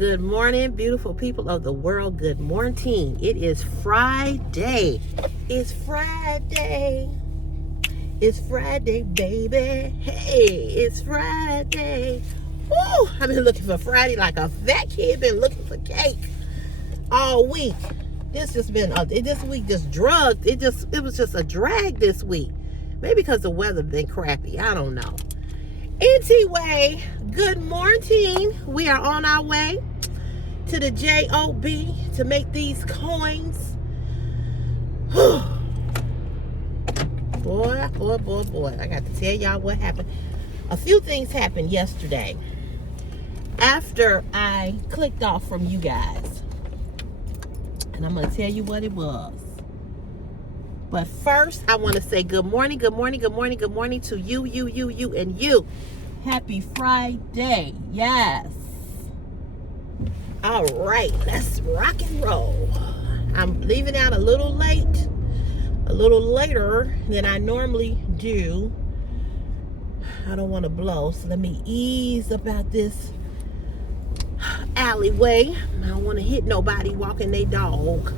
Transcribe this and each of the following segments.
Good morning, beautiful people of the world. Good morning. It is Friday. It's Friday. It's Friday, baby. Hey, it's Friday. Woo! I've been looking for Friday like a fat kid. Been looking for cake all week. This week just drugged. It was just a drag this week. Maybe because the weather been crappy. I don't know. Anyway, good morning. We are on our way to the JOB to make these coins. Boy. I got to tell y'all what happened. A few things happened yesterday after I clicked off from you guys. And I'm going to tell you what it was. But first, I want to say good morning to you, and you. Happy Friday. Yes. All right, let's rock and roll. I'm leaving out a little later than I normally do. I don't want to blow, so let me ease about this alleyway. I don't want to hit nobody walking their dog.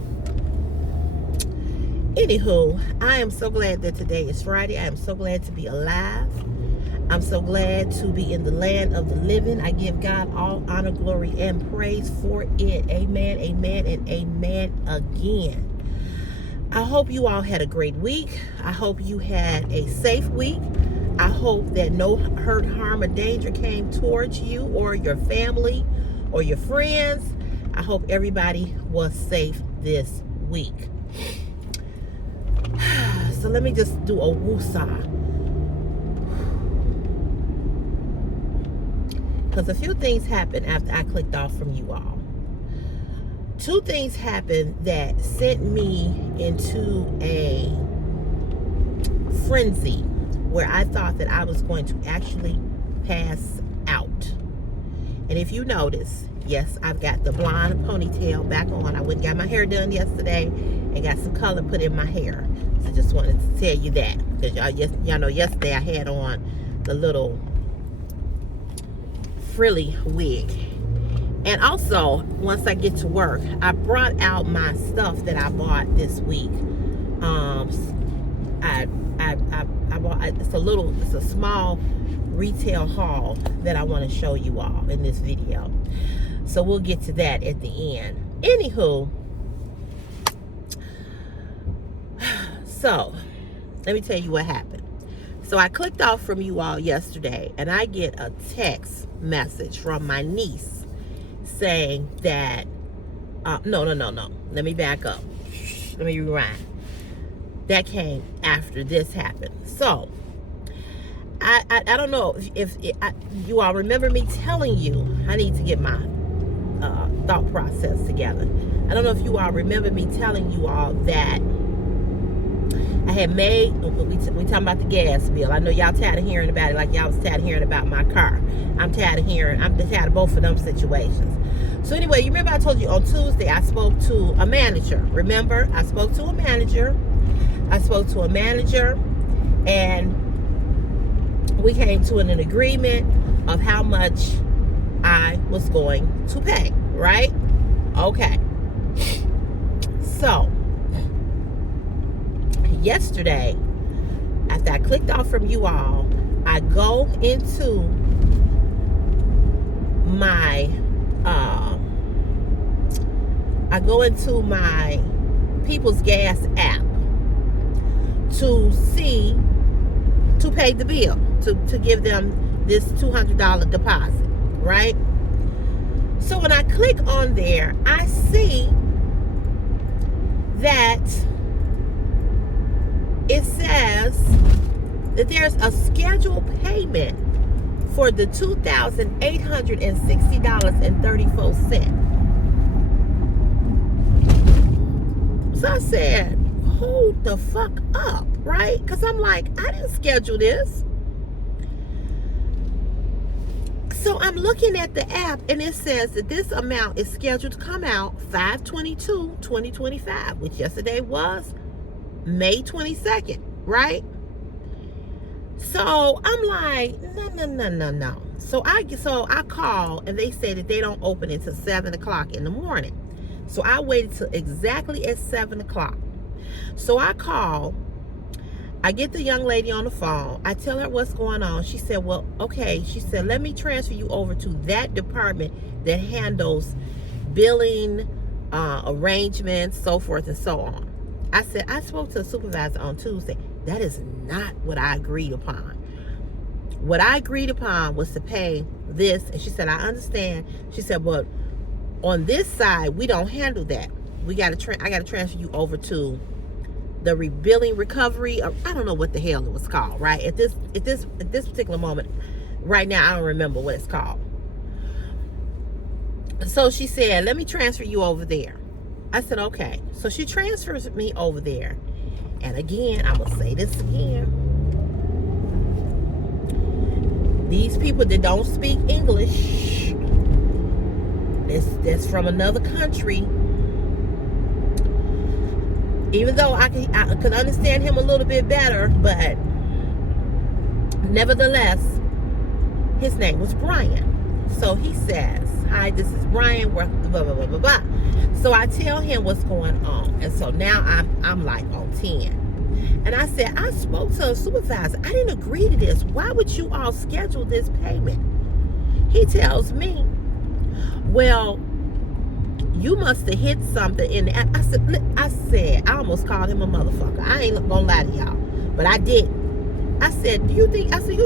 Anywho, I am so glad that today is Friday. I am so glad to be alive. I'm so glad to be in the land of the living. I give God all honor, glory, and praise for it. Amen, amen, and amen again. I hope you all had a great week. I hope you had a safe week. I hope that no hurt, harm, or danger came towards you or your family or your friends. I hope everybody was safe this week. So let me just do a woosah. Because a few things happened after I clicked off from you all. Two things happened that sent me into a frenzy where I thought that I was going to actually pass out. And if you notice, yes, I've got the blonde ponytail back on. I went and got my hair done yesterday and got some color put in my hair. So just wanted to tell you that, because y'all know yesterday I had on the little frilly wig. And also, once I get to work, I brought out my stuff that I bought this week. I bought, it's a small retail haul that I want to show you all in this video. So we'll get to that at the end. Anywho, so let me tell you what happened. So I clicked off from you all yesterday, and I get a text message from my niece saying that, no. Let me back up. Let me rewind. That came after this happened. So I don't know if you all remember me telling you. I need to get my thought process together. I don't know if you all remember me telling you all that I had made, we talking about the gas bill. I know y'all tired of hearing about it, like y'all was tired of hearing about my car. I'm tired of both of them situations. So anyway, you remember I told you on Tuesday I spoke to a manager. Remember, I spoke to a manager. And we came to an agreement of how much I was going to pay, right? Okay. So yesterday, after I clicked off from you all, I go into my People's Gas app to pay the bill, to give them this $200 deposit, right? So when I click on there, I see that it says that there's a scheduled payment for the $2,860.34. So I said, hold the fuck up, right? Because I'm like, I didn't schedule this. So I'm looking at the app, and it says that this amount is scheduled to come out 5/22/2025, which yesterday was May 22nd, right? So I'm like, no. So I call, and they say that they don't open until 7 o'clock in the morning. So I waited till exactly at 7 o'clock. So I call. I get the young lady on the phone. I tell her what's going on. She said, well, okay. She said, let me transfer you over to that department that handles billing, arrangements, so forth and so on. I said, I spoke to the supervisor on Tuesday. That is not what I agreed upon. What I agreed upon was to pay this. And she said, I understand. She said, but on this side, we don't handle that. I got to transfer you over to the billing recovery. I don't know what the hell it was called, right? At this particular moment, right now, I don't remember what it's called. So she said, let me transfer you over there. I said, okay. So she transfers me over there. And again, I'm going to say this again. These people that don't speak English, that's from another country. Even though I could understand him a little bit better, but nevertheless, his name was Brian. So he says, hi, this is Brian, blah, blah, blah, blah, blah. So I tell him what's going on. And so now I'm like on 10. And I said, I spoke to a supervisor. I didn't agree to this. Why would you all schedule this payment? He tells me, well, you must have hit something in the app. I said, I almost called him a motherfucker. I ain't gonna lie to y'all, but I didn't. I said, who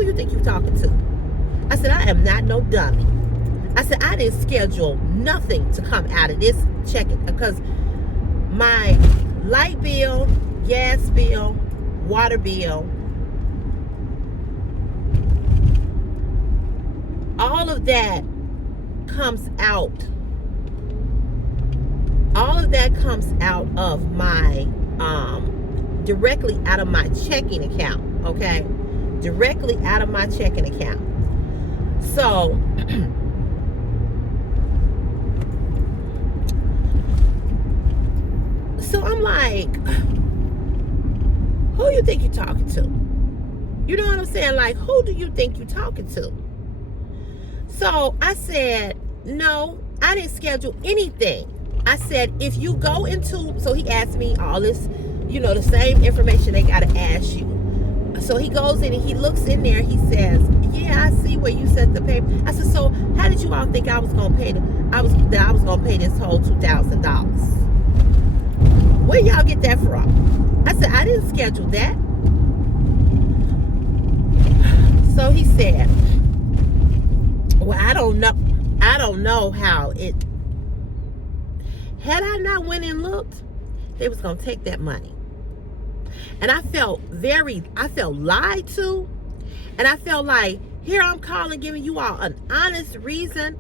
you think you talking to? I said, I am not no dummy. I said, I didn't schedule nothing to come out of this check because my light bill, gas bill, water bill, all of that comes out. All of that comes out of my, directly out of my checking account, okay? Directly out of my checking account. So, I'm like, who you think you're talking to? You know what I'm saying? Like, who do you think you're talking to? So I said, no, I didn't schedule anything. I said, if you go into, so he asked me all this, the same information they got to ask you. So he goes in and he looks in there. He says, yeah, I see where you set the payment. I said, so how did you all think I was going to pay I was going to pay this whole $2,000? Where y'all get that from? I said, I didn't schedule that. So he said, well, I don't know how it, had I not went and looked, they was going to take that money. And I felt lied to. And I felt like, here I'm calling, giving you all an honest reason,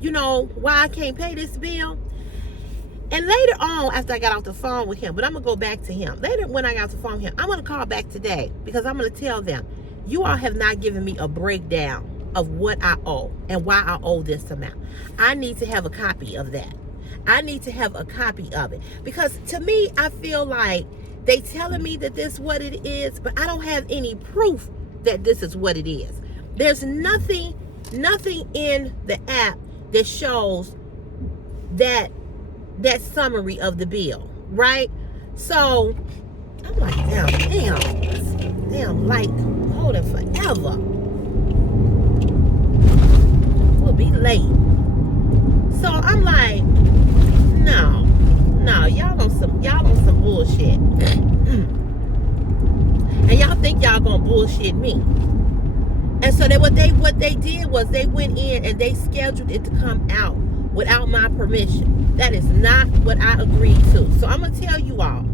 why I can't pay this bill. And later on, after I got off the phone with him, but I'm going to go back to him. Later, when I got off the phone with him, I'm going to call back today because I'm going to tell them, you all have not given me a breakdown of what I owe and why I owe this amount. I need to have a copy of that. I need to have a copy of it. Because to me, I feel like they telling me that this is what it is, but I don't have any proof that this is what it is. There's nothing in the app that shows that summary of the bill, right? So I'm like, damn, like holding forever. We'll be late. So I'm like, no, y'all on some bullshit. And y'all think y'all gonna bullshit me. And so what they did was they went in and they scheduled it to come out without my permission. That is not what I agreed to. So I'm gonna tell you all,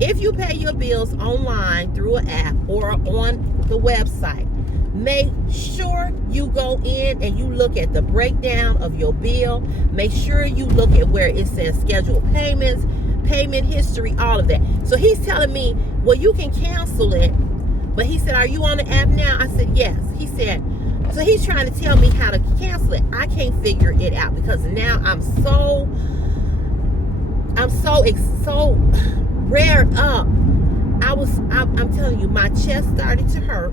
if you pay your bills online through an app or on the website, make sure you go in and you look at the breakdown of your bill. Make sure you look at where it says scheduled payments, payment history, all of that. So he's telling me, well, you can cancel it. But he said, are you on the app now? I said, yes. He said, so he's trying to tell me how to cancel it. I can't figure it out because now I'm so reared up. I'm telling you, my chest started to hurt.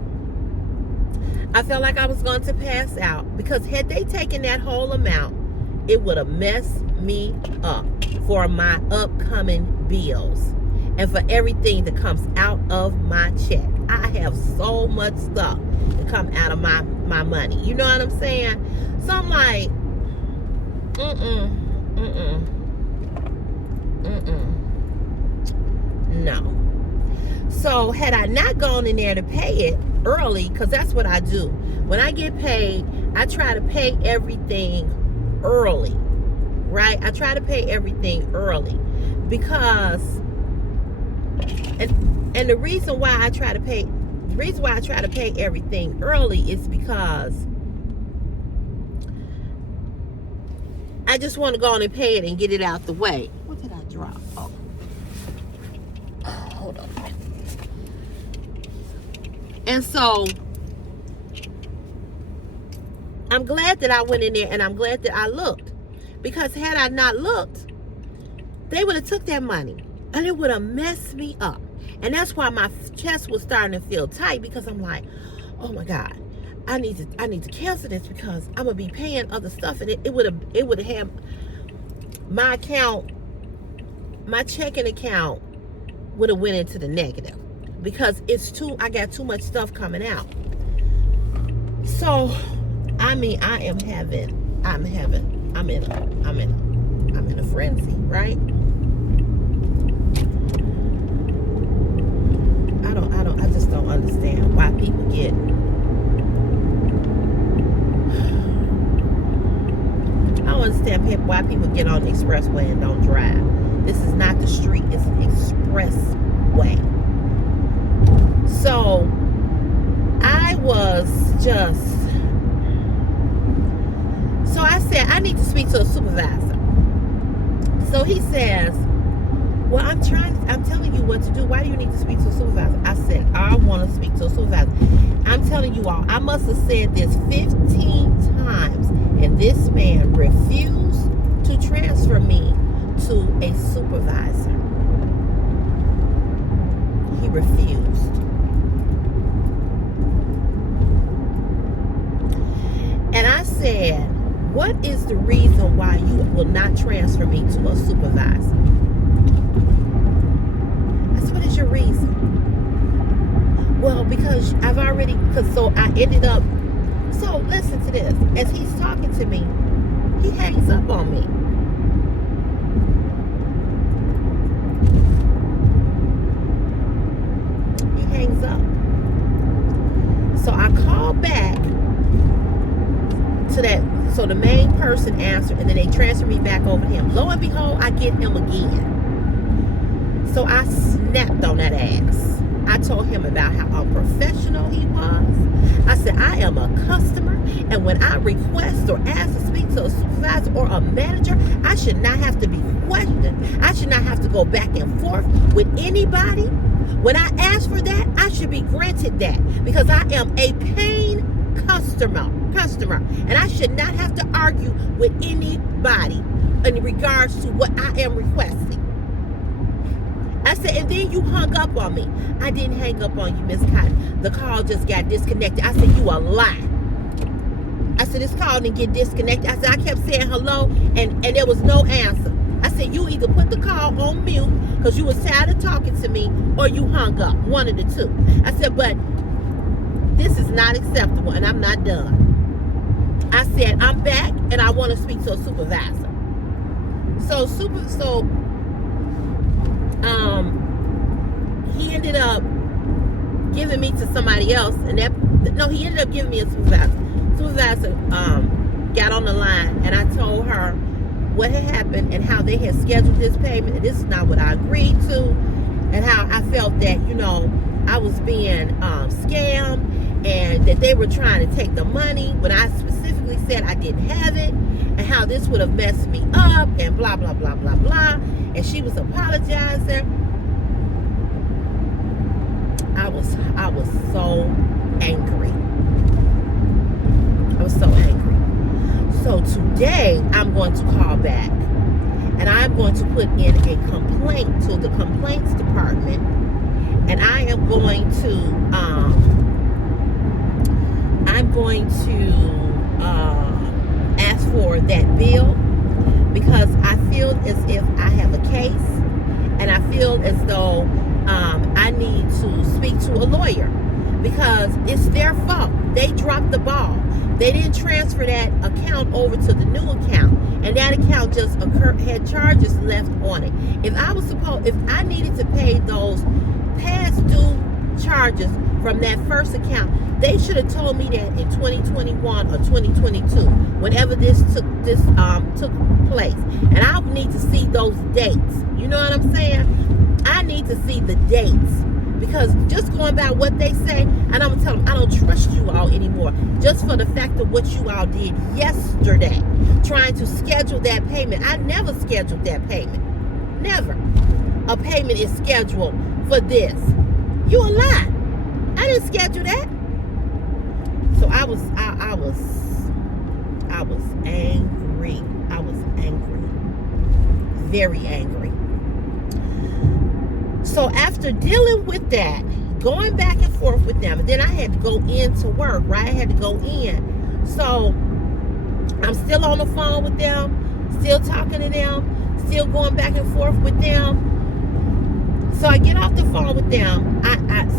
I felt like I was going to pass out, because had they taken that whole amount, it would have messed me up for my upcoming bills and for everything that comes out of my check. I have so much stuff to come out of my money. You know what I'm saying? So I'm like, no. So had I not gone in there to pay it early, because that's what I do. When I get paid, I try to pay everything early, right? I try to pay everything early because, and the reason why I try to pay everything early is because I just want to go on and pay it and get it out the way. What did I drop? Oh, hold on. And so I'm glad that I went in there, and I'm glad that I looked, because had I not looked, they would have took that money and it would have messed me up. And that's why my chest was starting to feel tight, because I'm like, oh my God, I need to cancel this, because I'm gonna be paying other stuff, and it would have had my account, my checking account would have went into the negative, because I got too much stuff coming out. So I'm in a frenzy, right? I just don't understand why people get, I don't understand why people get on the expressway and don't drive. This is not the street, it's an expressway. So I said, I need to speak to a supervisor. So he says, well, I'm telling you what to do. Why do you need to speak to a supervisor? I said, I want to speak to a supervisor. I'm telling you all, I must have said this 15 times, and this man refused to transfer me to a supervisor. He refused. And I said, what is the reason why you will not transfer me to a supervisor? I said, what is your reason? Well, because so I ended up, so listen to this. As he's talking to me, he hangs up on me. He hangs up. So I call back to that, so the main person answered, and then they transfer me back over to him. Lo and behold, I get him again. So I snapped on that ass. I told him about how unprofessional he was. I said, I am a customer, and when I request or ask to speak to a supervisor or a manager, I should not have to be questioned. I should not have to go back and forth with anybody. When I ask for that, I should be granted that, because I am a paying customer, and I should not have to argue with anybody in regards to what I am requesting. I said, and then you hung up on me. I didn't hang up on you, Miss Cotton. The call just got disconnected. I said, you a lie. I said, this call didn't get disconnected. I said, I kept saying hello, and there was no answer. I said, you either put the call on mute because you was tired of talking to me, or you hung up. One of the two. I said, but this is not acceptable, and I'm not done. I said, I'm back, and I want to speak to a supervisor. He ended up giving me to somebody else, and he ended up giving me a supervisor. Supervisor got on the line, and I told her what had happened and how they had scheduled this payment, and this is not what I agreed to, and how I felt that, I was being scammed, and that they were trying to take the money when I specifically said I didn't have it, and how this would have messed me up, and blah, blah, blah, blah, blah. And she was apologizing. I was so angry. I was so angry. So today I'm going to call back, and I'm going to put in a complaint to the complaints department, and I'm going going to ask for that bill, because I feel as if I have a case, and I feel as though I need to speak to a lawyer, because it's their fault. They dropped the ball. They didn't transfer that account over to the new account, and that account just had charges left on it. If I needed to pay those past due charges from that first account, they should have told me that in 2021 or 2022, whenever this took place. And I need to see those dates. You know what I'm saying? I need to see the dates, because just going by what they say, and I'm gonna tell them I don't trust you all anymore, just for the fact of what you all did yesterday, trying to schedule that payment. I never scheduled that payment. Never. A payment is scheduled for this. You a lie. I didn't schedule that. So I was angry. I was angry. Very angry. So after dealing with that, going back and forth with them, and then I had to go into work, right? I had to go in. So I'm still on the phone with them, still talking to them, still going back and forth with them. So I get off the phone with them.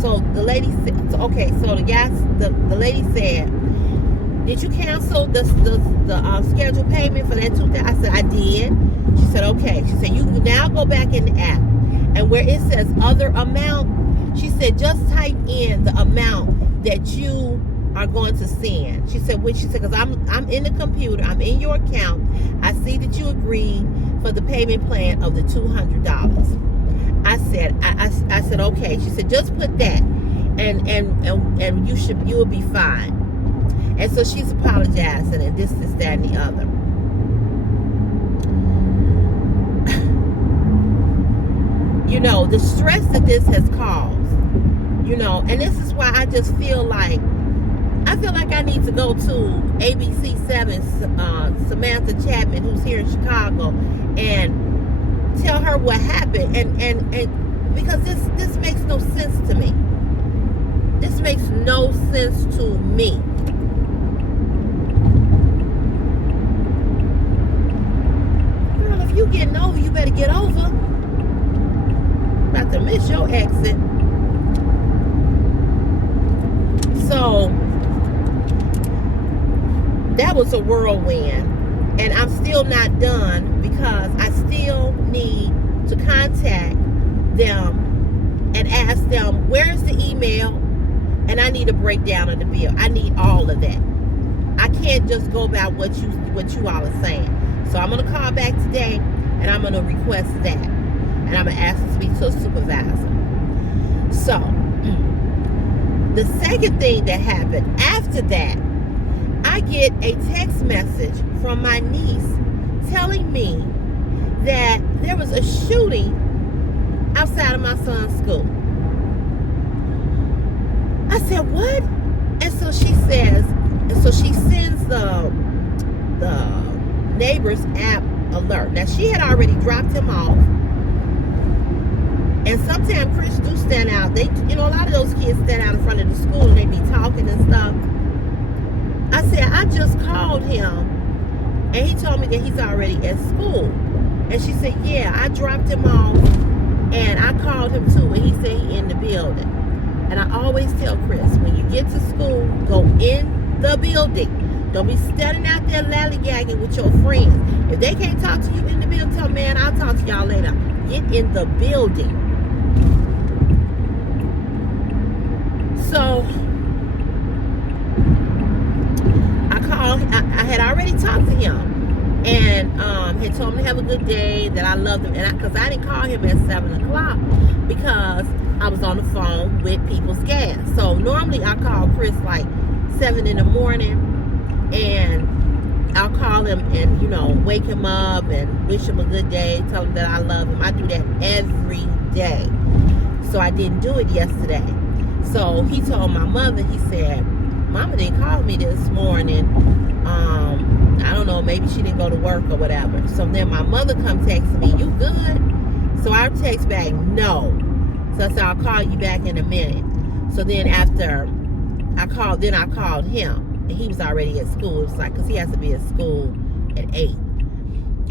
So the lady said, okay, so the lady said, did you cancel the scheduled payment for that $2,000? I said, I did. She said, okay. She said, you can now go back in the app, and where it says other amount, she said, just type in the amount that you are going to send. She said, because I'm in the computer, I'm in your account. I see that you agreed for the payment plan of the $200. I said, okay. She said, just put that, and you will be fine. And so she's apologizing, and this, that, and the other. You know, the stress that this has caused, you know, and this is why I just feel like I need to go to ABC 7, Samantha Chapman, who's here in Chicago, and tell her what happened, and because this makes no sense to me. This makes no sense to me. Girl, if you getting over, you better get over. About to miss your exit. So that was a whirlwind. And I'm still not done, because I still need to contact them and ask them, where's the email? And I need a breakdown of the bill. I need all of that. I can't just go by what you all are saying. So I'm going to call back today, and I'm going to request that. And I'm going to ask to speak to a supervisor. So the second thing that happened after that, I get a text message from my niece telling me that there was a shooting outside of my son's school. I said, what? And so she sends the neighbor's app alert. Now, she had already dropped him off. And sometimes Chris do stand out. A lot of those kids stand out in front of the school, and they be talking and stuff. I said, I just called him, and he told me that he's already at school. And she said, yeah, I dropped him off, and I called him too, and he said he in the building. And I always tell Chris, when you get to school, go in the building. Don't be standing out there lollygagging with your friends. If they can't talk to you in the building, tell them, man, I'll talk to y'all later. Get in the building. So I had already talked to him, and had told him to have a good day, that I loved him, and because I didn't call him at 7 o'clock because I was on the phone with People's Gas. So normally I call Chris like 7 in the morning, and I'll call him and wake him up and wish him a good day, tell him that I love him. I do that every day. So I didn't do it yesterday. So he told my mother, he said, Mama didn't call me this morning. I don't know, maybe she didn't go to work or whatever. So then my mother come text me, you good? So I text back, no. So I said, I'll call you back in a minute. So then after I called him. and he was already at school. It was like, because he has to be at school at 8.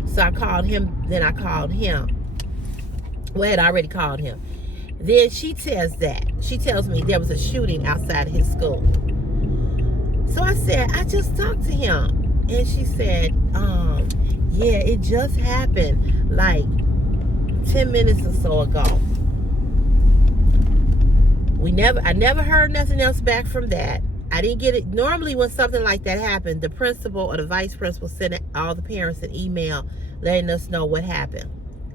So I called him, then I called him. Well, I had already called him. Then she tells me there was a shooting outside of his school. So I said, I just talked to him. And she said, yeah, it just happened like 10 minutes or so ago. I never heard nothing else back from that. I didn't get it. Normally when something like that happened, the principal or the vice principal sent all the parents an email letting us know what happened.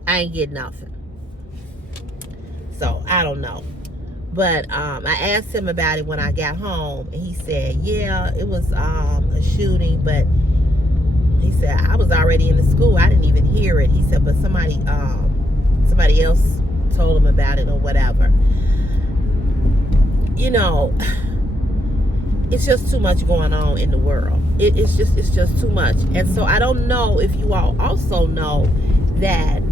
I ain't get nothing. So I don't know. But I asked him about it when I got home, and he said, yeah, it was a shooting, but he said, I was already in the school. I didn't even hear it. He said, but somebody else told him about it or whatever. You know, it's just too much going on in the world. It's just too much. And so I don't know if you all also know that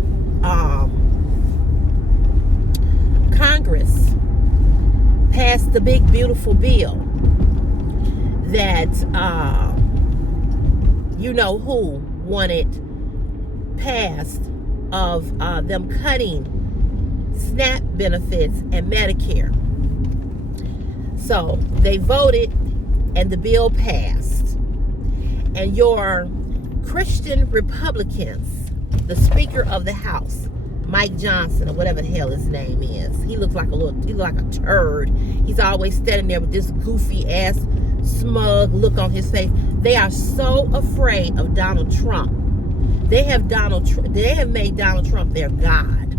Congress passed the big beautiful bill that you know who wanted passed of them cutting SNAP benefits and Medicare. So they voted and the bill passed. And your Christian Republicans, the Speaker of the House, Mike Johnson, or whatever the hell his name is. He looks like a turd. He's always standing there with this goofy ass, smug look on his face. They are so afraid of Donald Trump. They have made Donald Trump their God.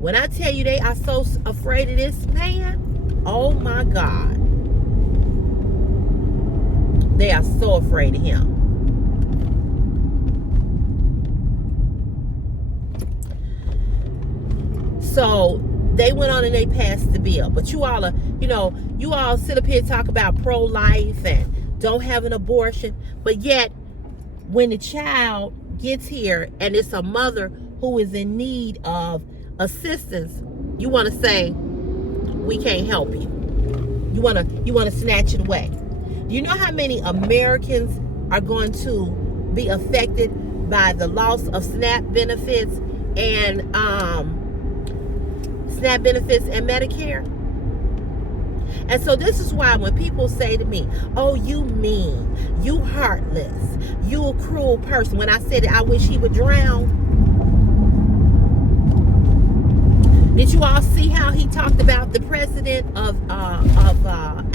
When I tell you they are so afraid of this man, oh my God. They are so afraid of him. So they went on and they passed the bill. But you all sit up here and talk about pro-life and don't have an abortion. But yet, when the child gets here and it's a mother who is in need of assistance, you want to say, we can't help you. You want to snatch it away. Do you know how many Americans are going to be affected by the loss of SNAP benefits and Medicare? And so this is why when people say to me, oh, you mean, you heartless, you a cruel person, when I said that I wish he would drown. Did you all see how he talked about the president of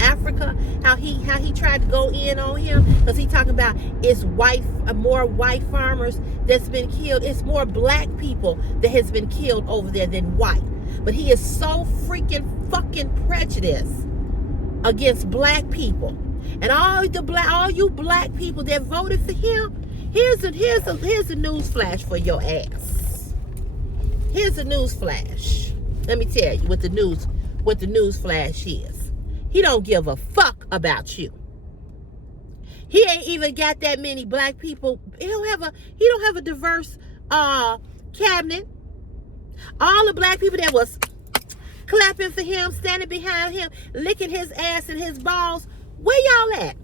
Africa? How he tried to go in on him? Because he talking about it's more white farmers that's been killed. It's more black people that has been killed over there than white. But he is so freaking fucking prejudiced against black people. And all you black people that voted for him, here's a news flash for your ass. Here's a news flash. Let me tell you what the news flash is. He don't give a fuck about you. He ain't even got that many black people. He don't have a diverse cabinet. All the black people that was clapping for him, standing behind him, licking his ass and his balls, where y'all at?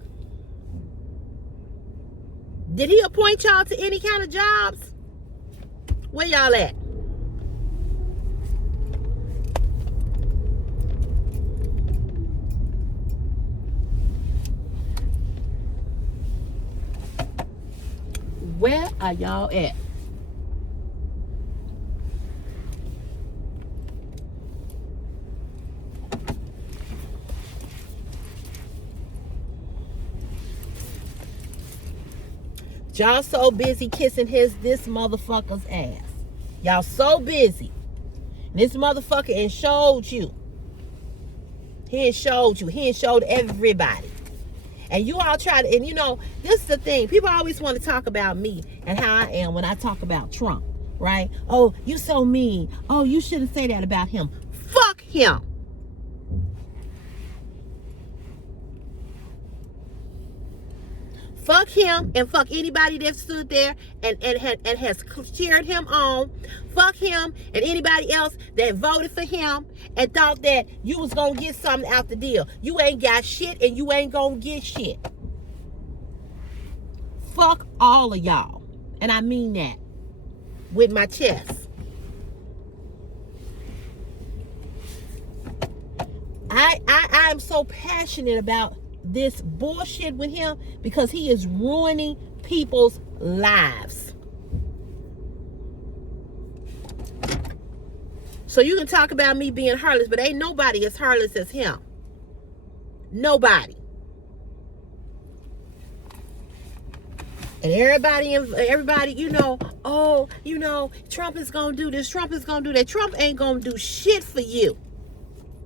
Did he appoint y'all to any kind of jobs? Where y'all at? Where are y'all at? Y'all so busy kissing this motherfucker's ass. Y'all so busy. This motherfucker ain't showed you. He ain't showed you. He ain't showed everybody. And you all try to, and this is the thing. People always want to talk about me and how I am when I talk about Trump, right? Oh, you so mean. Oh, you shouldn't say that about him. Fuck him. Fuck him and fuck anybody that stood there and has cheered him on. Fuck him and anybody else that voted for him and thought that you was going to get something out the deal. You ain't got shit and you ain't going to get shit. Fuck all of y'all. And I mean that with my chest. I'm so passionate about this bullshit with him because he is ruining people's lives. So you can talk about me being heartless, but ain't nobody as heartless as him. Nobody. And everybody, you know, oh, you know, Trump is going to do this, Trump is going to do that. Trump ain't going to do shit for you.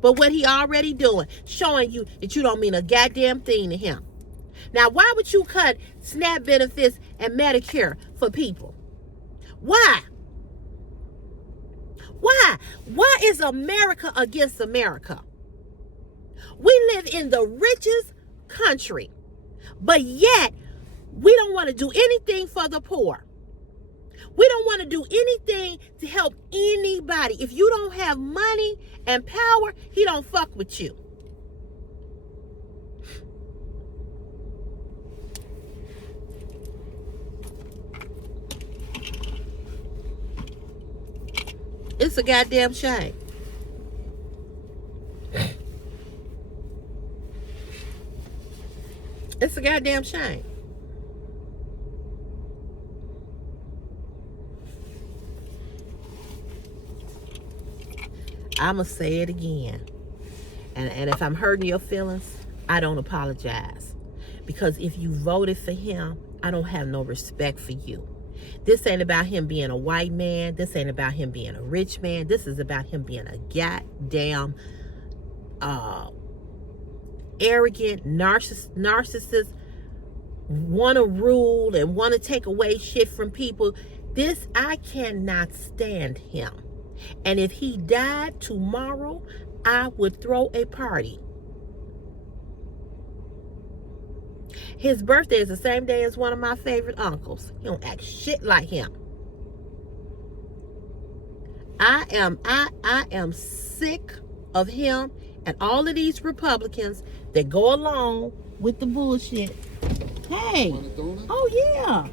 But what he already doing, showing you that you don't mean a goddamn thing to him. Now, why would you cut SNAP benefits and Medicare for people? Why? Why? Why is America against America? We live in the richest country, but yet we don't want to do anything for the poor. We don't want to do anything to help anybody. If you don't have money and power, he don't fuck with you. It's a goddamn shame. It's a goddamn shame. I'ma say it again. And if I'm hurting your feelings, I don't apologize. Because if you voted for him, I don't have no respect for you. This ain't about him being a white man. This ain't about him being a rich man. This is about him being a goddamn arrogant narcissist, want to rule and want to take away shit from people. This, I cannot stand him. And if he died tomorrow, I would throw a party. His birthday is the same day as one of my favorite uncles. He don't act shit like him. I am sick of him and all of these Republicans that go along with the bullshit. Hey. Oh yeah.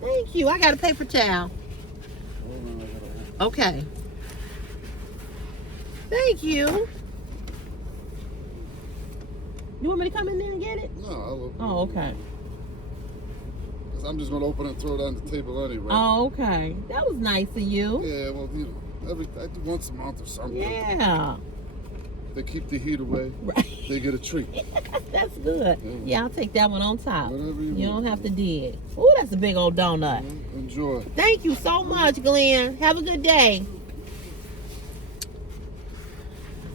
Thank you. I got a paper towel. Okay. Thank you. You want me to come in there and get it? No, I'll open it. Oh, okay. Because I'm just going to open it and throw it on the table anyway. Oh, okay. That was nice of you. Yeah, well, you know, I do once a month or something. Yeah. They keep the heat away. Right. They get a treat. That's good. Yeah, I'll take that one on top. Whatever you don't want. have to dig. Ooh, that's a big old donut. Yeah, enjoy. Thank you so much, Glenn. Have a good day.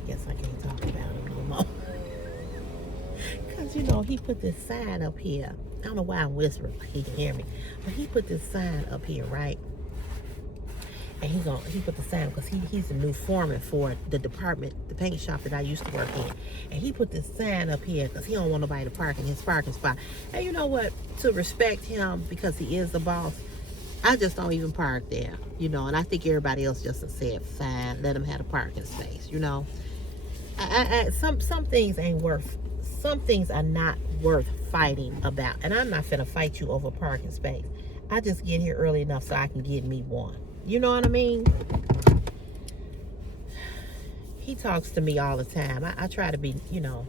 I guess I can't talk about it no more. Because, you know, he put this sign up here. I don't know why I'm whispering like he can hear me. But he put this sign up here, right? And he put the sign because he's the new foreman for the department, the paint shop that I used to work in. And he put this sign up here because he don't want nobody to park in his parking spot. And you know what? To respect him because he is the boss, I just don't even park there, you know. And I think everybody else just said, fine, let him have a parking space, you know. Some things ain't worth. Some things are not worth fighting about. And I'm not finna fight you over a parking space. I just get here early enough so I can get me one. You know what I mean? He talks to me all the time. I try to be, you know,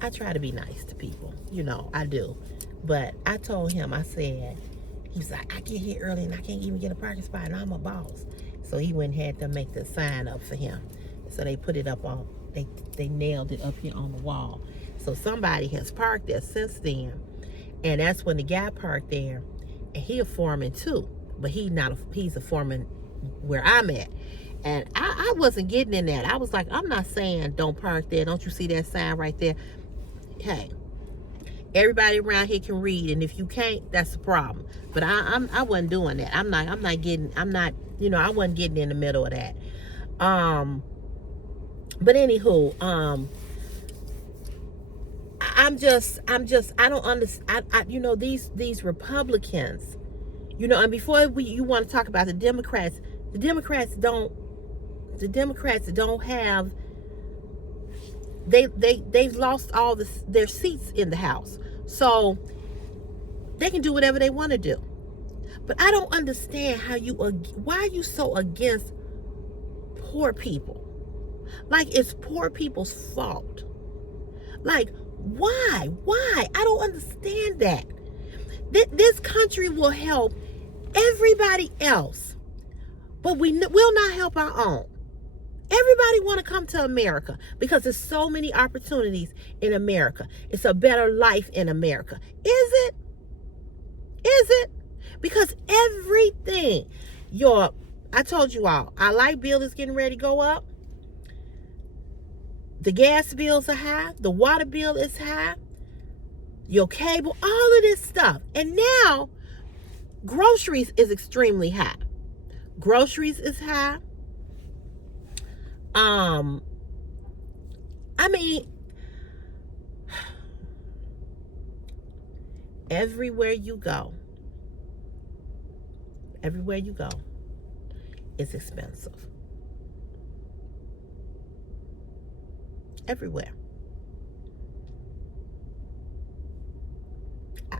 I try to be nice to people. You know, I do. But I told him, I said, he was like, I get here early and I can't even get a parking spot and I'm a boss. So he went and had to make the sign up for him. So they put it up on, they nailed it up here on the wall. So somebody has parked there since then. And that's when the guy parked there. And he a foreman too. But he's a foreman where I'm at. And I wasn't getting in that. I was like, I'm not saying don't park there. Don't you see that sign right there? Hey, everybody around here can read, and if you can't, that's the problem. But I wasn't doing that. I wasn't getting in the middle of that. But anywho, I don't understand. You know, these Republicans, you know, and before you want to talk about the Democrats don't have, they've lost all their seats in the House. So They can do whatever they want to do. But I don't understand why are you so against poor people? Like it's poor people's fault. Like, why? Why? I don't understand that. This country will help everybody else, but we will not help our own. Everybody want to come to America because there's so many opportunities in America. It's a better life in America. Is it? Is it? Because everything, I told you all, our light bill is getting ready to go up. The gas bills are high. The water bill is high. Your cable, all of this stuff. And now, groceries is extremely high. Groceries is high. I mean, everywhere you go, it's expensive. Everywhere.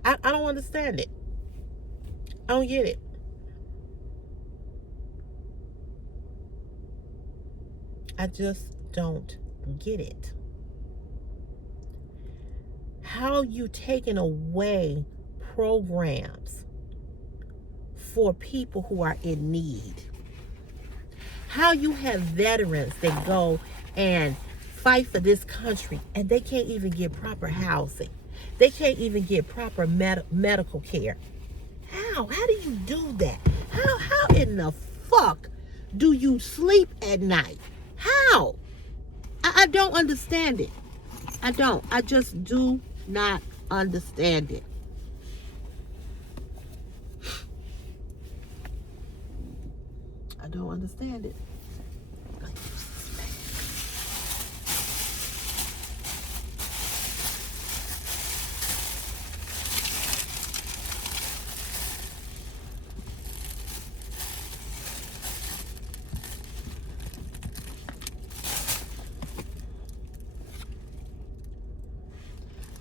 I don't understand it. I don't get it. I just don't get it. How you taking away programs for people who are in need? How you have veterans that go and fight for this country and they can't even get proper housing. They can't even get proper medical care. How? How do you do that? How in the fuck do you sleep at night? How? I don't understand it. I don't. I just do not understand it. I don't understand it.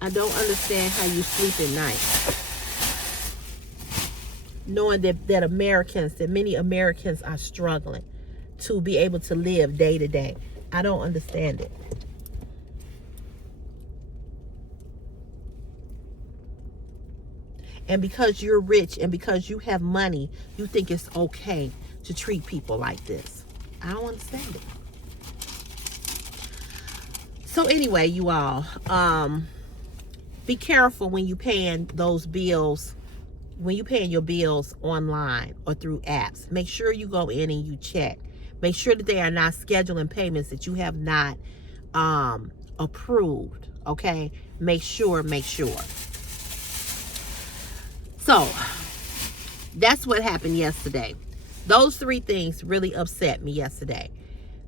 I don't understand how you sleep at night, knowing that many Americans are struggling to be able to live day to day. I don't understand it. And because you're rich and because you have money, you think it's okay to treat people like this. I don't understand it. So anyway, you all, be careful when you paying those bills, when you paying your bills online or through apps. Make sure you go in and you check. Make sure that they are not scheduling payments that you have not approved. Okay? Make sure. So, that's what happened yesterday. Those three things really upset me yesterday.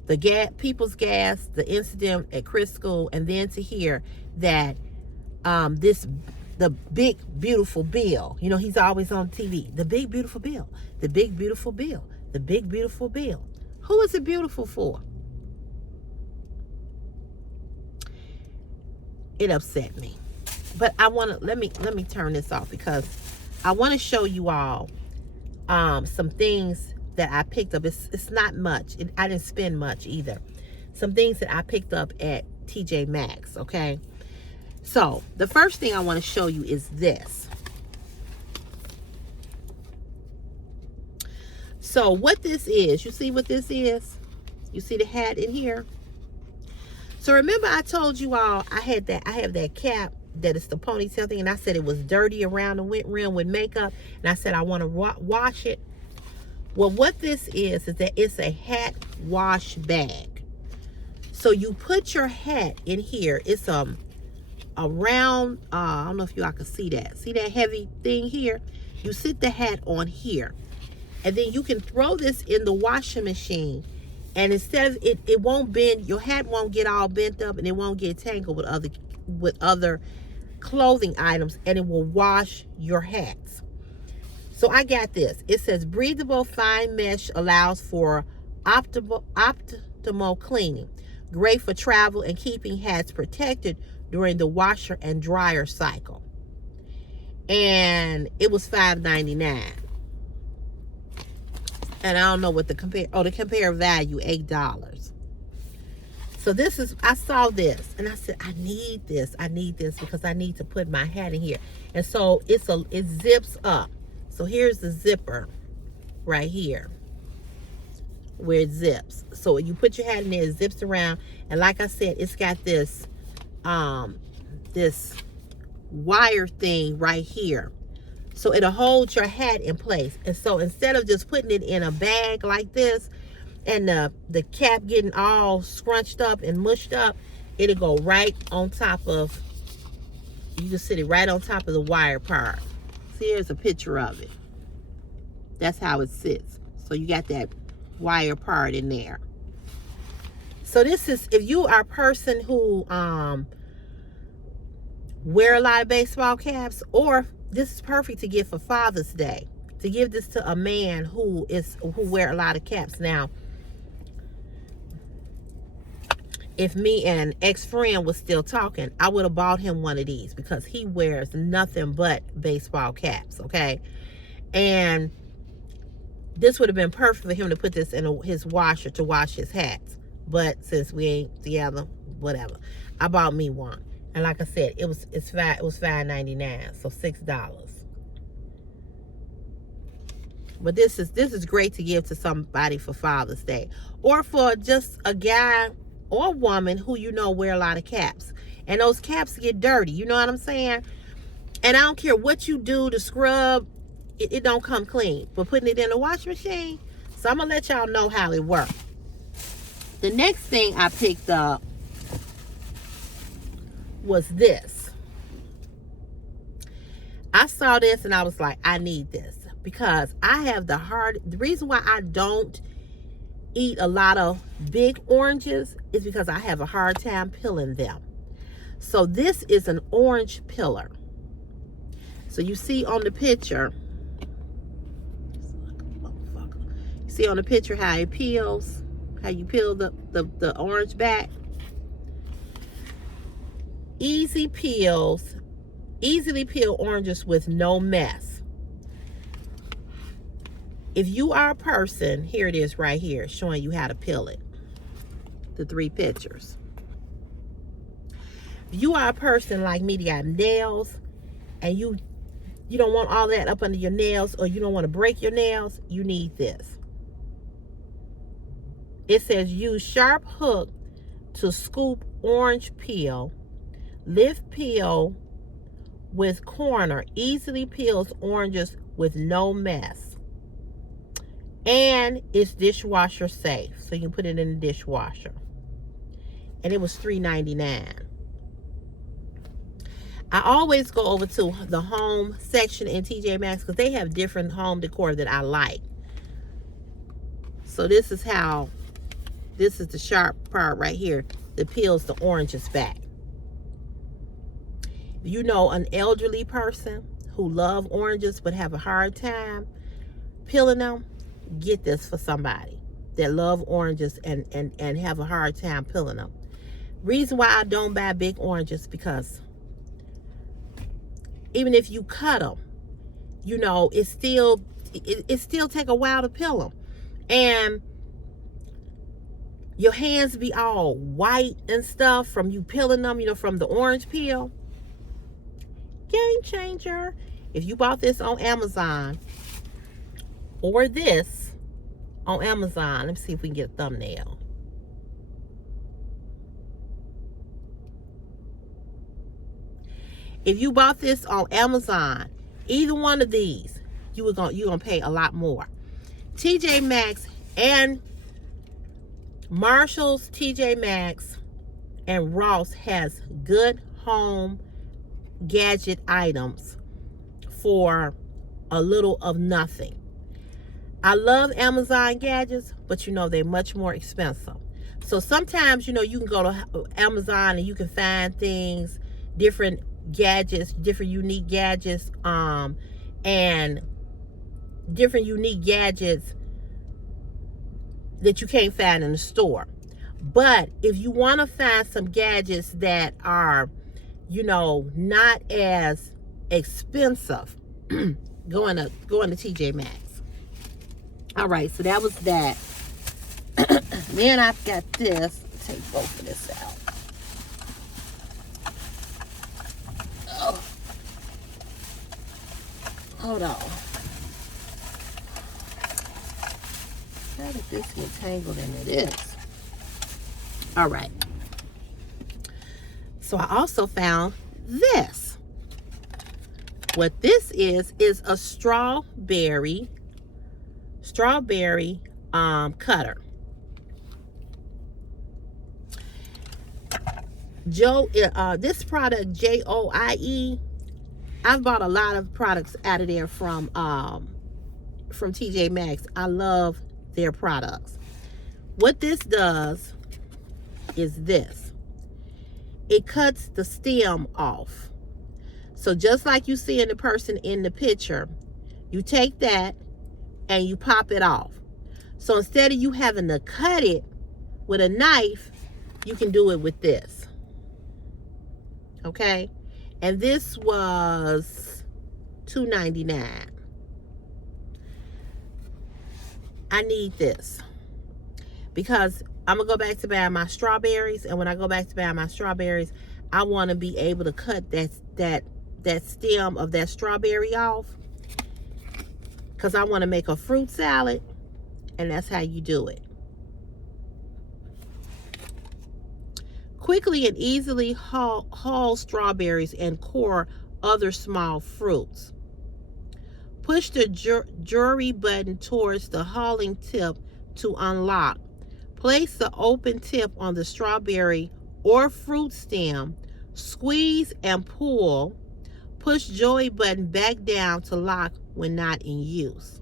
The people's gas, the incident at Chris School, and then to hear that the big beautiful bill, you know, he's always on TV, the big beautiful bill, the big beautiful bill, the big beautiful bill. Who is it beautiful for? It upset me. But I want to let me turn this off because I want to show you all some things that I picked up. It's not much. I didn't spend much either. Some things that I picked up at TJ Maxx, okay? So, the first thing I want to show you is this. So, what this is, you see what this is? You see the hat in here? So, remember I told you all I have that cap that is the ponytail thing, and I said it was dirty around the rim with makeup, and I said I want to wash it. Well, what this is that it's a hat wash bag. So, you put your hat in here. It's around, I don't know if y'all can see that. See that heavy thing here? You sit the hat on here. And then you can throw this in the washing machine. And instead of it won't bend, your hat won't get all bent up and it won't get tangled with other clothing items, and it will wash your hats. So I got this. It says breathable fine mesh allows for optimal cleaning. Great for travel and keeping hats protected during the washer and dryer cycle. and it was $5.99. And I don't know what the compare value, $8. So this is, I saw this and I said, I need this because I need to put my hat in here. And so it zips up. So here's the zipper right here where it zips. So you put your hat in there, it zips around. And like I said, it's got this, this wire thing right here. So it'll hold your hat in place. And so instead of just putting it in a bag like this and the cap getting all scrunched up and mushed up, it'll go right on top of, you just sit it right on top of the wire part. See, here's a picture of it. That's how it sits. So you got that wire part in there. So this is, if you are a person who wear a lot of baseball caps, or this is perfect to give for Father's Day, to give this to a man who wear a lot of caps. Now, if me and an ex-friend was still talking, I would have bought him one of these because he wears nothing but baseball caps, okay? And this would have been perfect for him to put this in his washer to wash his hats. But since we ain't together, whatever, I bought me one. And like I said, it was $5.99, so $6. But this is great to give to somebody for Father's Day, or for just a guy or woman who you know wear a lot of caps, and those caps get dirty. You know what I'm saying? And I don't care what you do to scrub, it don't come clean. But putting it in a washing machine, so I'm gonna let y'all know how it works. The next thing I picked up was this. I saw this and I was like, I need this because I have the reason why I don't eat a lot of big oranges is because I have a hard time peeling them. So this is an orange peeler. So you see on the picture, how it peels, how you peel the orange back. Easily peel oranges with no mess. If you are a person, here it is right here, showing you how to peel it. The 3 pictures. If you are a person like me that got nails, and you don't want all that up under your nails, or you don't want to break your nails, you need this. It says use sharp hook to scoop orange peel. Lift peel with corner. Easily peels oranges with no mess. And it's dishwasher safe. So you can put it in the dishwasher. And it was $3.99. I always go over to the home section in TJ Maxx because they have different home decor that I like. So this is the sharp part right here that peels the oranges back. You know, an elderly person who love oranges but have a hard time peeling them, get this for somebody that love oranges and have a hard time peeling them. Reason why I don't buy big oranges, because even if you cut them, you know, it still take a while to peel them. And your hands be all white and stuff from you peeling them, you know, from the orange peel. Game changer. If you bought this on Amazon, or this on Amazon, let me see if we can get a thumbnail. If you bought this on Amazon, either one of these, you're gonna pay a lot more. TJ Maxx and Marshall's, TJ Maxx, and Ross has good home gadget items for a little of nothing. I love Amazon gadgets, but you know, they're much more expensive. So sometimes, you know, you can go to Amazon and you can find things, different gadgets, different unique gadgets, and different unique gadgets that you can't find in the store. But if you want to find some gadgets that are, you know, not as expensive going to TJ Maxx. All right, so that was that. Then I've got this. Take both of this out. Oh. Hold on. How did this get tangled into this? All right. So I also found this. What this is a strawberry cutter. This product, JOIE, I've bought a lot of products out of there from TJ Maxx. I love their products. What this does is this. It cuts the stem off. So just like you see in the person in the picture, you take that and you pop it off. So instead of you having to cut it with a knife, you can do it with this. Okay? And this was $2.99. I need this because I'm gonna go back to buying my strawberries, and when I go back to buying my strawberries, I want to be able to cut that stem of that strawberry off, because I want to make a fruit salad, and that's how you do it. Quickly and easily hull strawberries and core other small fruits. Push the jury button towards the hulling tip to unlock. Place the open tip on the strawberry or fruit stem. Squeeze and pull. Push joy button back down to lock when not in use.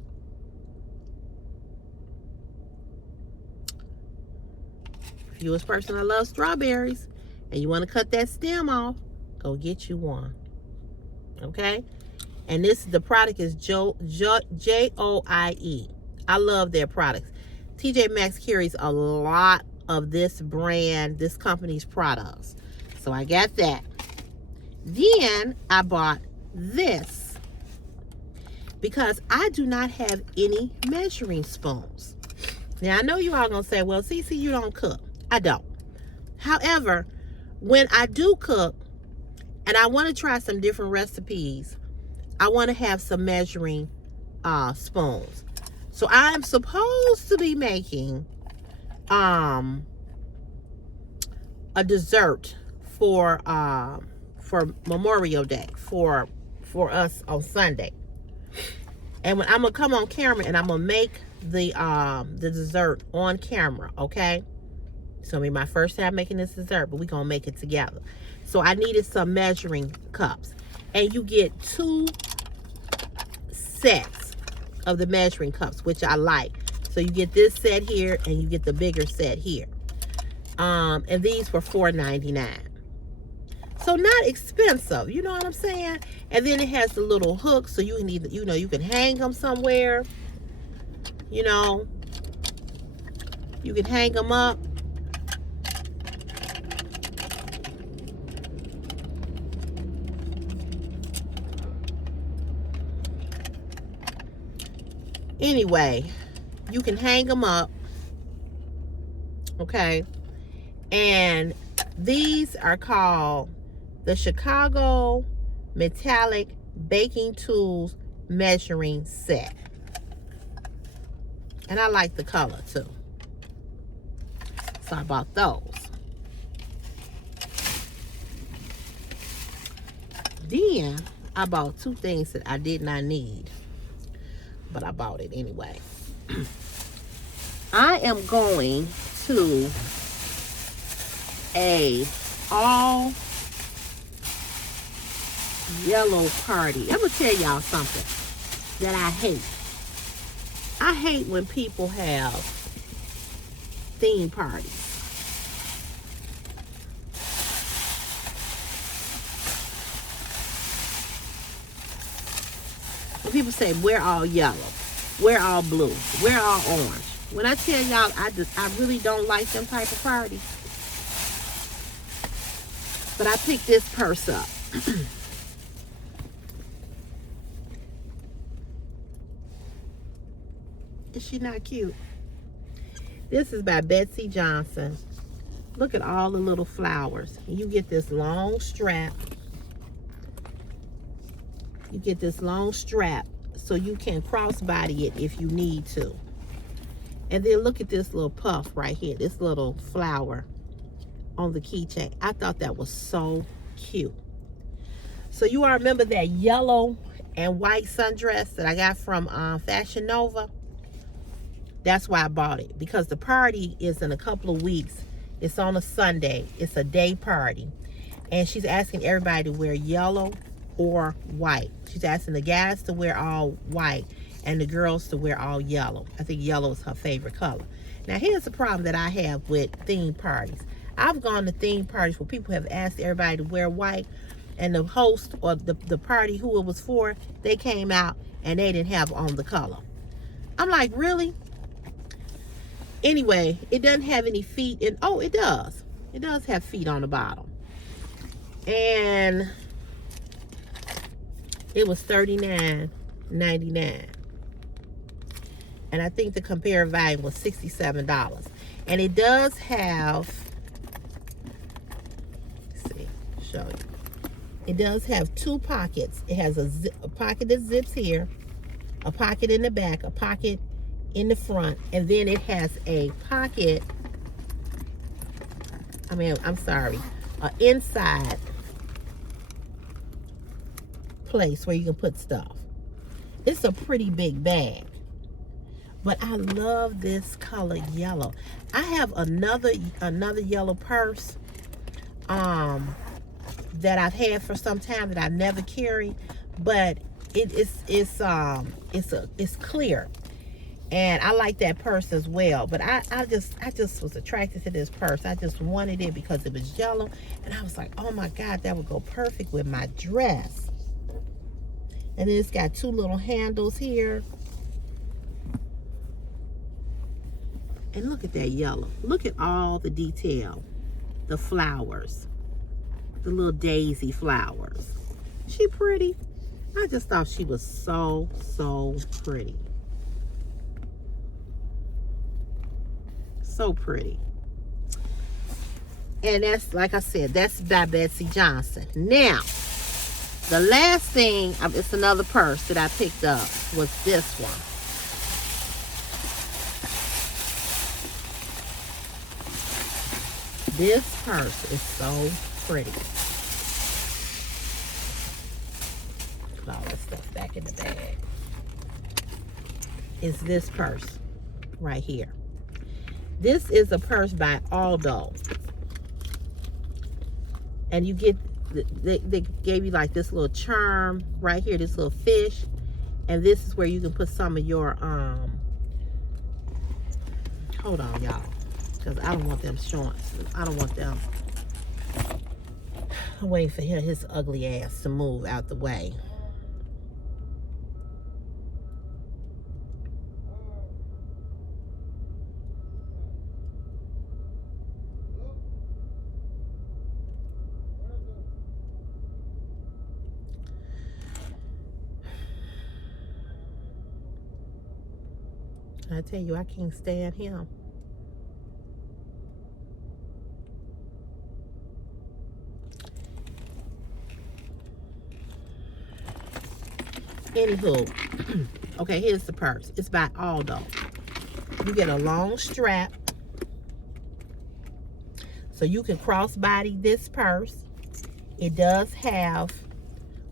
If you're a person that loves strawberries and you want to cut that stem off, go get you one. Okay? And the product is JOIE. I love their products. TJ Maxx carries a lot of this company's products. So I got that. Then I bought this because I do not have any measuring spoons. Now I know you all gonna say, well, Cece, you don't cook. I don't. However, when I do cook and I want to try some different recipes, I want to have some measuring spoons. So I'm supposed to be making a dessert for Memorial Day for us on Sunday. And when I'm gonna come on camera and I'm gonna make the dessert on camera, okay? It's gonna be my first time making this dessert, but we're gonna make it together. So I needed some measuring cups. And you get 2 sets of the measuring cups, which I like. So you get this set here and you get the bigger set here. And these were $4.99. So not expensive, you know what I'm saying? And then it has the little hook, so you can either, you can hang them somewhere. You know, you can hang them up. Anyway, you can hang them up, okay? And these are called the Chicago Metallic Baking Tools Measuring Set. And I like the color too. So I bought those. Then I bought 2 things that I did not need, but I bought it anyway. I am going to a all yellow party. I'm gonna tell y'all something that I hate. I hate when people have theme parties. When people say we're all yellow, we're all blue, we're all orange. When I tell y'all I really don't like them type of parties. But I picked this purse up. Is she not cute? This is by Betsy Johnson. Look at all the little flowers. You get this long strap. You get this long strap so you can crossbody it if you need to. And then look at this little puff right here, this little flower on the keychain. I thought that was so cute. So you all remember that yellow and white sundress that I got from Fashion Nova? That's why I bought it, because the party is in a couple of weeks. It's on a Sunday. It's a day party. And she's asking everybody to wear yellow or white. She's asking the guys to wear all white and the girls to wear all yellow. I think yellow is her favorite color. Now, here's the problem that I have with theme parties. I've gone to theme parties where people have asked everybody to wear white, and the host or the party who it was for, they came out and they didn't have on the color. I'm like, really? Anyway, it doesn't have any feet in. Oh, it does. It does have feet on the bottom. And it was $39.99. And I think the comparative value was $67. And it does have, let's see, show you. It does have two pockets. It has a pocket that zips here, a pocket in the back, a pocket in the front, and then it has a pocket, inside place where you can put stuff. It's a pretty big bag, but I love this color yellow. I have another yellow purse that I've had for some time that I never carry, but it's clear. And I like that purse as well. But I just was attracted to this purse. I just wanted it because it was yellow. And I was like, oh my God, that would go perfect with my dress. And then it's got two little handles here. And look at that yellow. Look at all the detail. The flowers. The little daisy flowers. She pretty? I just thought she was so, so pretty. So pretty. And that's, like I said, that's by Betsy Johnson. Now, the last thing, it's another purse that I picked up, was this one. This purse is so pretty. Put all this stuff back in the bag. It's this purse right here. This is a purse by Aldo. And you get, they gave you like this little charm right here, this little fish. And this is where you can put some of your, hold on, y'all. Because I don't want them showing. I don't want them. I'm waiting for his ugly ass to move out the way. I tell you, I can't stand him. Anywho, okay, here's the purse. It's by Aldo. You get a long strap, so you can crossbody this purse. It does have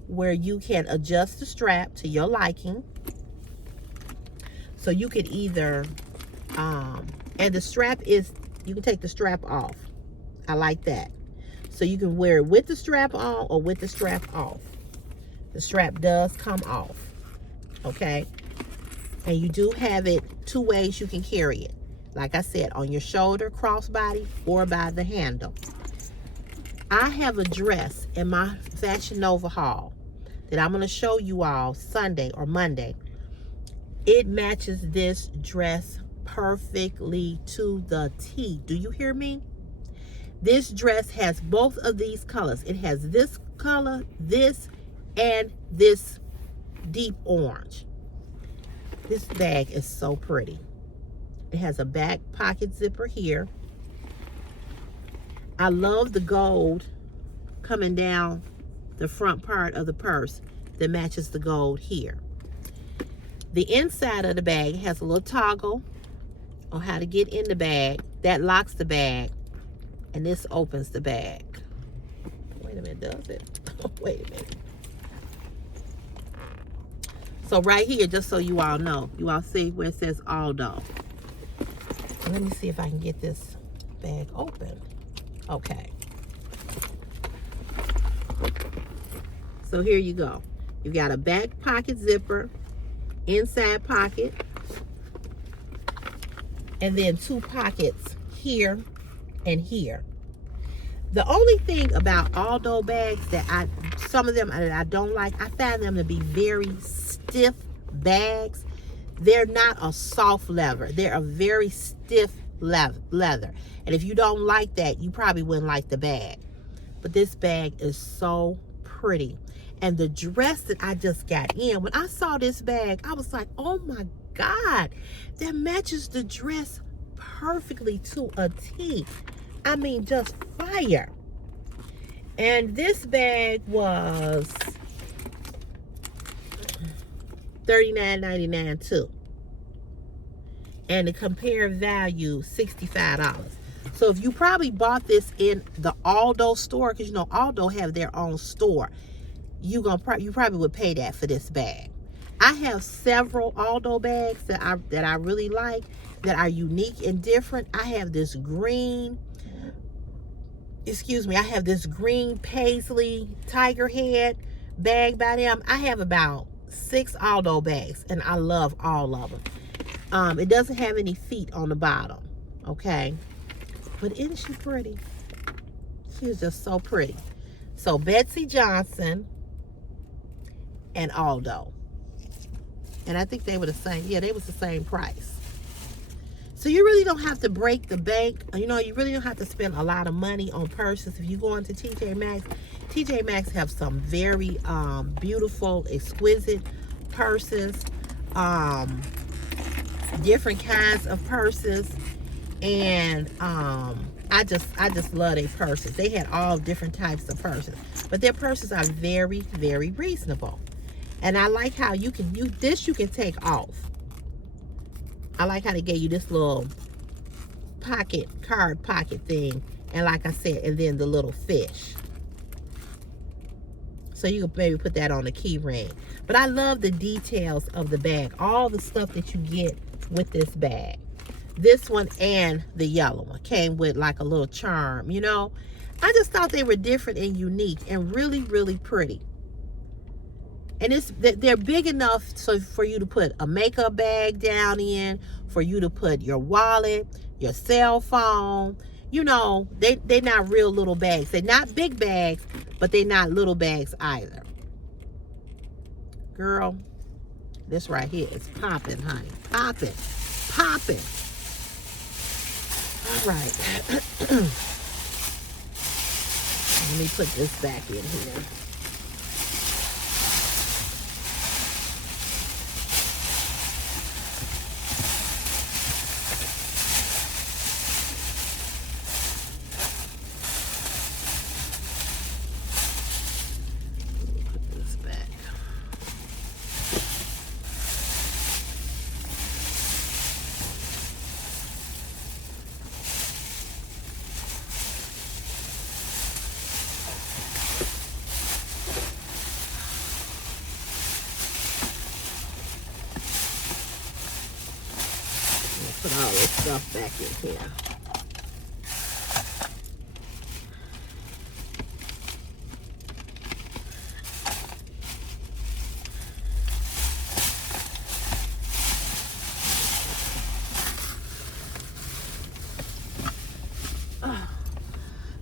where you can adjust the strap to your liking. So you could either, and the strap is, you can take the strap off. I like that. So you can wear it with the strap on or with the strap off. The strap does come off, okay? And you do have it two ways you can carry it. Like I said, on your shoulder, crossbody, or by the handle. I have a dress in my Fashion Nova haul that I'm going to show you all Sunday or Monday. It matches this dress perfectly to the T. Do you hear me? This dress has both of these colors. It has this color, this, and this deep orange. This bag is so pretty. It has a back pocket zipper here. I love the gold coming down the front part of the purse that matches the gold here. The inside of the bag has a little toggle on how to get in the bag. That locks the bag, and this opens the bag. Wait a minute, does it? Wait a minute. So right here, just so you all know, you all see where it says Aldo. Let me see if I can get this bag open. Okay. So here you go. You've got a back pocket zipper, inside pocket, and then two pockets here and here. The only thing about Aldo bags that some of them I don't like, I find them to be very stiff bags. They're not a soft leather. They're a very stiff leather. And if you don't like that, you probably wouldn't like the bag. But this bag is so pretty. And the dress that I just got in, when I saw this bag, I was like, oh my God, that matches the dress perfectly to a T. I mean, just fire. And this bag was $39.99 too. And the comparative value, $65. So if you probably bought this in the Aldo store, because you know Aldo have their own store, you probably would pay that for this bag. I have several Aldo bags that I really like, that are unique and different. I have this green, I have this green paisley tiger head bag by them. I have about 6 Aldo bags, and I love all of them. It doesn't have any feet on the bottom, okay? But isn't she pretty? She was just so pretty. So Betsy Johnson and Aldo. And I think they were the same. Yeah, they was the same price. So you really don't have to break the bank. You know, you really don't have to spend a lot of money on purses. If you go into TJ Maxx have some very beautiful, exquisite purses. Different kinds of purses. And I just love their purses. They had all different types of purses. But their purses are very, very reasonable. And I like how you can take off. I like how they gave you this little card pocket thing. And like I said, and then the little fish. So you can maybe put that on a key ring. But I love the details of the bag. All the stuff that you get with this bag. This one and the yellow one came with like a little charm, you know. I just thought they were different and unique and really, really pretty. And they're big enough so for you to put a makeup bag down in, for you to put your wallet, your cell phone. You know, they're not real little bags. They're not big bags, but they're not little bags either. Girl, this right here is popping, honey. Popping. Popping. All right. Let me put this back in here. Put all this stuff back in here.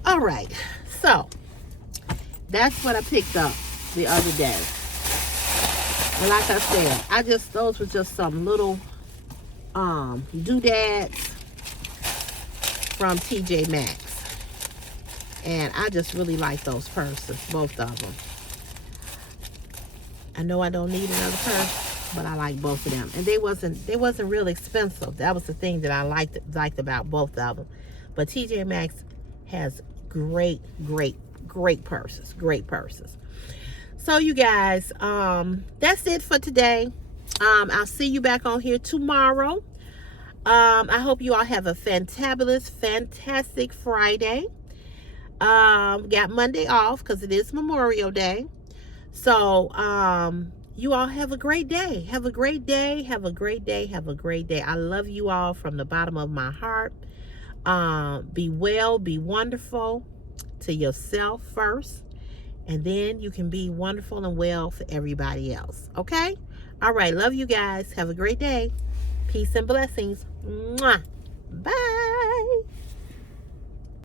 All right, so that's what I picked up the other day. And like I said, those were just some little doodads from TJ Maxx. And I just really like those purses, both of them. I know I don't need another purse, but I like both of them, and they wasn't real expensive. That was the thing that I liked about both of them. But TJ Maxx has great purses, great purses. So you guys, that's it for today. I'll see you back on here tomorrow. I hope you all have a fantastic Friday. Got Monday off because it is Memorial Day. So, you all have a great day. Have a great day. Have a great day. Have a great day. I love you all from the bottom of my heart. Be well, be wonderful to yourself first. And then you can be wonderful and well for everybody else. Okay? All right. Love you guys. Have a great day. Peace and blessings. Mwah. Bye.